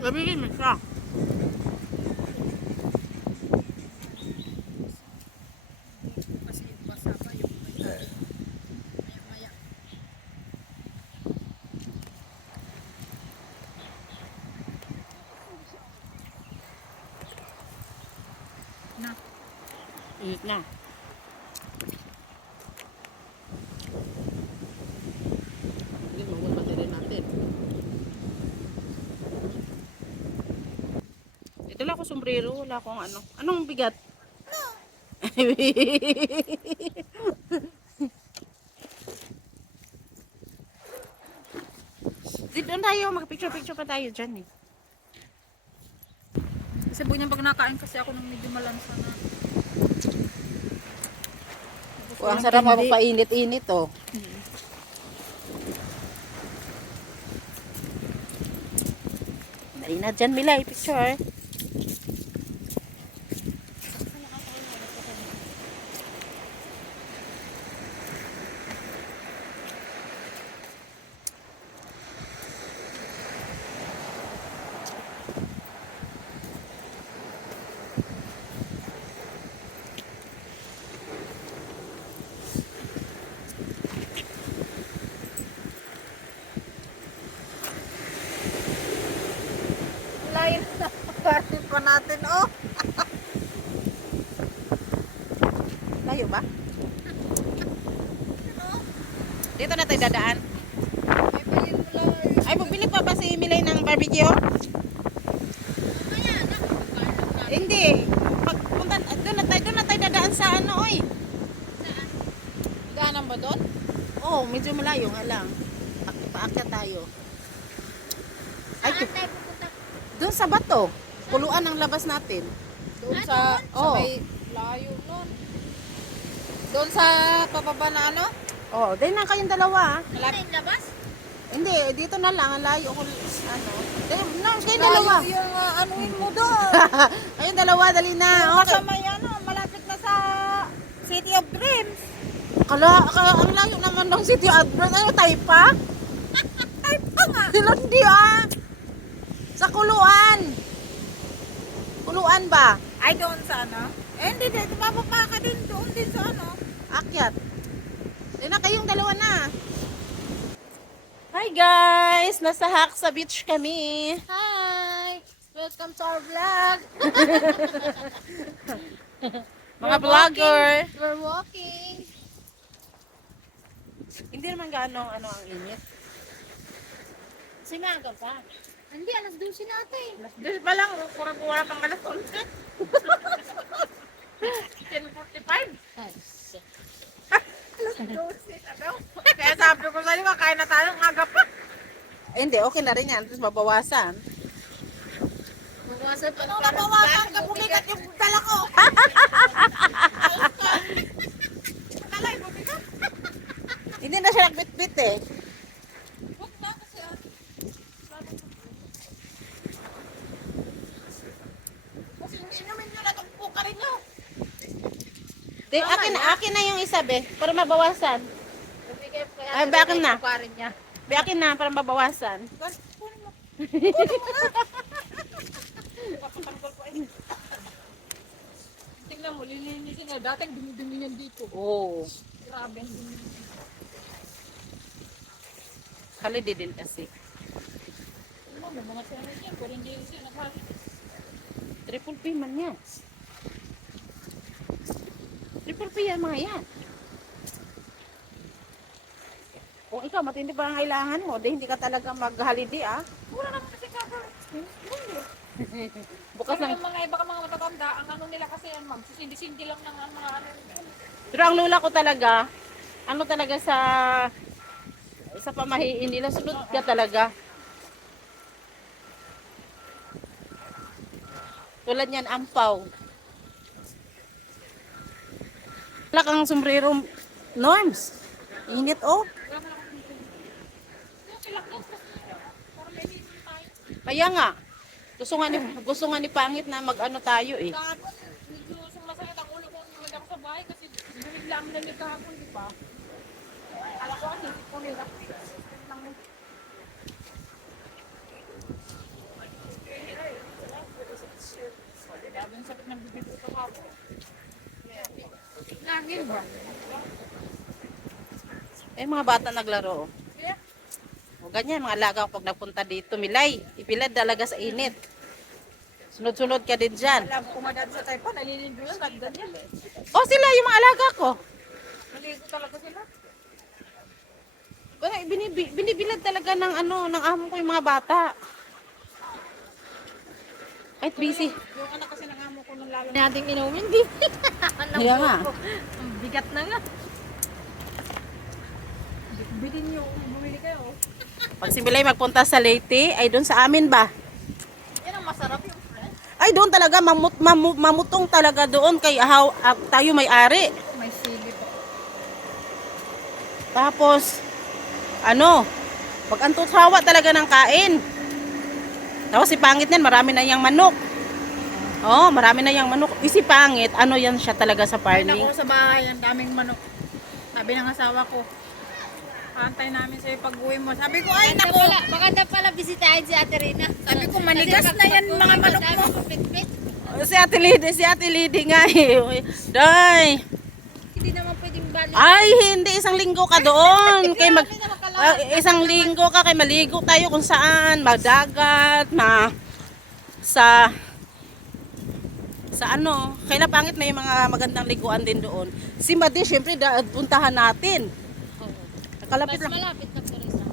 Lamigin mo siya. Kasi basa pa yung maya-maya. Na. Init na. Hindi mo Dala ko sombrero, wala akong ano. Anong bigat? Di doon tayo, mag-picture-picture pa tayo dyan eh. Kasi po niyan pag nakain kasi ako ng medyo malansa na. Tapos Ang walang sarap tindi. magpainit-init oh. Dali na dyan, Milay, picture. Layo na. Bakit pa natin, oh. Layo ba? Dito na tayo dadaan. May payin mo lang. Ay, bumili pa ba si Milay ng barbecue? Kaya na. Hindi. Pagpunta, doon na tayo dadaan sa ano, oy. Daanan ba doon? Oh, medyo malayo nga lang. Paakyat tayo. Ay, tayo pupunta? doon sa bato. Puluan ang labas natin. Doon sa Oo. may layo nun. Doon sa pababa na ano? Oh, dahil na kayong dalawa. Malapit yung labas? Hindi, dito na lang. Ang layo ko. Ano. Kayong dalawa. Layo yung anuin mo doon. Kayong dalawa, dali na. Okay. Sa may ano, malapit na sa City of Dreams. Ang layo naman ng City Advert. Ano, Taypa? Taypa nga. Hindi ah. Sa Kuluan. Kuluan ba? Ay, doon sa ano? Eh, hindi din. Tumababa ka din doon din sa ano. Akyat. Di na kayong dalawa na. Hi guys! Nasa Haksa Beach kami. Hi! Welcome to our vlog. Mga vlogger. We're walking. Hindi naman gaano ano ang init. Sinaga pa. Hindi, alas 12 natin. Doon pa lang, kurang wala pang alas 11. 10:45. Ay, Kaya sabi ko sa'yo, kakain na tayo ng aga pa. Hindi, okay na rin yan. Tapos mabawasan. Mawasan pa. Ano mabawasan? Kapulikat yung dala ko. Hindi na siya nagbit-bit eh. Huwag na kasi Kasi inumin nyo na itong puka rin nyo. Akin na yung isa be, para mabawasan. Ay, bakin na. niya. Be, akin na, para mabawasan. Tingnan mo, lilinisin niya. Dating dumi-dumi niyan dito. Oo. Grabe ang dumi. Holiday din kasi. Ano, may mga sana niya. Pero hindi siya nakali. Triple P man yan. Triple P yan mga yan. Kung ikaw matindi pa ang kailangan mo, dahil hindi ka talaga mag-holiday ah. Wala naman kasi cover. Bukas Kasi lang. yung mga iba ka mga matatanda, ang ano nila kasi yan, magsisindi-sindi lang ng mga ano. Pero ang lula ko talaga, ano talaga sa pamahiin nila, sunod ka talaga. Tulad niyan, ampaw. Wala kang sombrero, Norms. Init oh. Kaya nga, gusto nga ni Pangit na mag-ano tayo eh. Kahapon, medyo sumasakit ang ulo ko nung ako sa bahay kasi binigla mo na ni kahapon, di ba? Alam ko, hindi ko nila. Grabe yung sakit ng bibig ko kahapon. Nangin ba? Eh, mga bata naglaro. Oh. Kaya, O ganyan, mga alaga ko pag nagpunta dito, Milay, ipilad talaga sa init. Sunod-sunod ka din dyan. alam ko madad sa tayo pa, naliligo lang, nagdan yan eh. O sila, yung mga alaga ko. Naligo talaga sila. Wala, binibilad talaga ng ano, ng amo ko yung mga bata. Kahit busy. Yung anak kasi ng amo ko nung lalo nating inumin, di. Kaya nga. Ang bigat na nga. Bilhin niyo, bumili kayo. Pag si Milay magpunta sa Leyte, ay doon sa amin ba? Yan ang masarap yung friend. Ay doon talaga, mamutong talaga doon kay tayo may-ari. May sili po. Tapos, ano, pag-antusawa talaga ng kain. Tapos si Pangit niyan, marami na yang manok. Oh, marami na yang manok. Si Pangit, ano yan siya talaga sa Ayun farming. ako sa bahay, ang daming manok. Sabi ng asawa ko, pantay namin sa'yo pag-uwi mo. Sabi ko, ay nako. Maganda pala bisitahin si Ate Rina. Sabi ko, manigas na yan mga manok mo. Si Ate Lidi nga eh. Day. Hindi naman pwedeng balik. Ay, hindi. Isang linggo ka doon. Isang linggo ka kay maligo tayo kung saan. Magdagat, sa ano. Kaya Pangit may mga magandang liguan din doon. Si Madi, syempre, puntahan natin. Kalapit Mas lang. malapit na po rin sa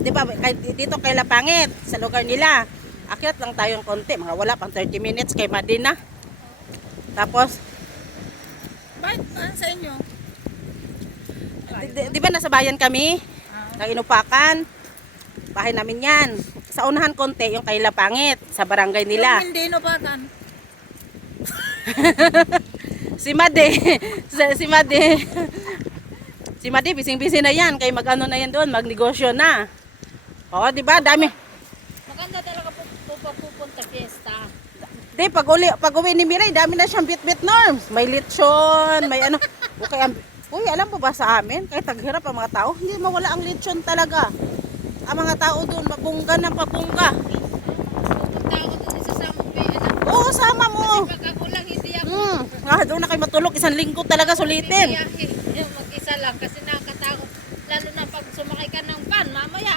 Di ba, dito kay Lapangit, sa lugar nila. Akyat lang tayong konti. Mga wala pang 30 minutes kay Madi na. Tapos, Bakit sa inyo? di ba nasa bayan kami? Ng Inupakan. Bahay namin yan. Sa unahan konti, yung kay Lapangit, sa barangay nila. Yung hindi inupakan. Si Madi, si Madi, bising-bising na yan. Kay mag-ano na yan doon, magnegosyo na. Oo, di ba? Dami. Maganda talaga pupunta fiesta. Di, pag uwi ni Miray, dami na siyang bit-bit norms. May lechon, may ano. Okay, uy, alam mo ba sa amin, kahit taghirap ang mga tao, hindi mawala ang lechon talaga. Ang mga tao doon, mabungga ng pabungga. Pupunta ako dun sa Sampi. Oo, sama mo. Pag ako lang hindi ako. Doon na kayo matulog, isang linggo talaga sulitin. Yung mag-isa lang kasi nakakatakot. Lalo na pag sumakay ka ng van, mamaya